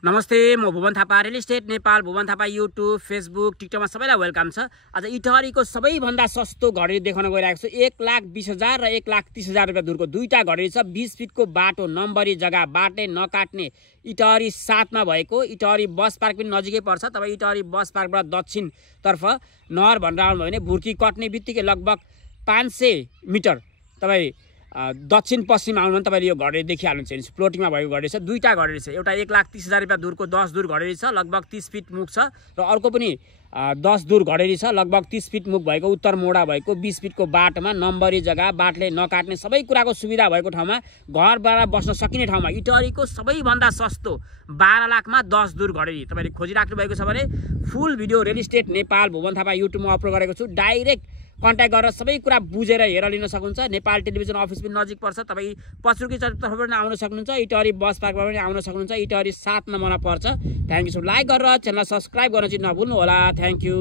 नमस्ते, म Bhuwan Thapa. Real estate Nepal Bhuwan Thapa YouTube, Facebook, टिकटकमा सबैलाई वेलकम छ। आज इटहरीको सबैभन्दा सस्तो घडी देखाउन गइरहेको छु। 1,20,000 र 1,30,000 रुपियाँ दूरको दुईटा घडी छ। 20 फिटको बाटो, नम्बरी जग्गा, बाटै नकाट्ने, इटहरी 7 मा भएको। इटहरी बस पार्क पनि नजिकै पर्छ। तपाईँ इटहरी बस पार्कबाट दक्षिणतर्फ नहर भनेर आउनुभयो भने भुर्की कट्ने बित्तिकै लगभग 500 मिटर तपाईँ दक्षिण पश्चिम आउनु भने तपाईँले यो घडी देखिहाल्नुहुन्छ। फ्लोटिङमा भएको घडी छ। दुईटा घडी छ। एउटा 1,30,000 रुपियाँ दूरको 10 दूर घडी छ, लगभग 30 फिट मुख छ। र अर्को पनि 10 दूर घडी छ, लगभग 30 फिट मुख भएको, उत्तर मोडा भएको, 20 फिटको बाटोमा, नम्बरी जग्गा, बाटले नकाट्ने, सबै कुराको सुविधा भएको ठाउँमा, घरबाट बस्न सकिने ठाउँमा इटहरीको सबैभन्दा सस्तो 12 लाखमा 10 दूर घडी तपाईँले खोजिराख्नु भएको छ भने full video real estate Nepal Bhuwan Thapa युट्युबमा अपलोड गरेको छु। डाइरेक्ट कन्ट्याक्ट गरेर सबै कुरा बुझेर हेरेर लिन सक्नुहुन्छ। नेपाल टेलिभिजन अफिस पनि नजिक पर्छ। तपाईँ पचरुकी तर्फबाट पनि आउन सक्नुहुन्छ। इटहरी बस पार्कबाट पनि आउन सक्नुहुन्छ। इटहरी 7 मा पर्छ। Thank you. लाइक गरेर च्यानल सब्सक्राइब गर्न चाहिँ नभुल्नु होला। Thank you.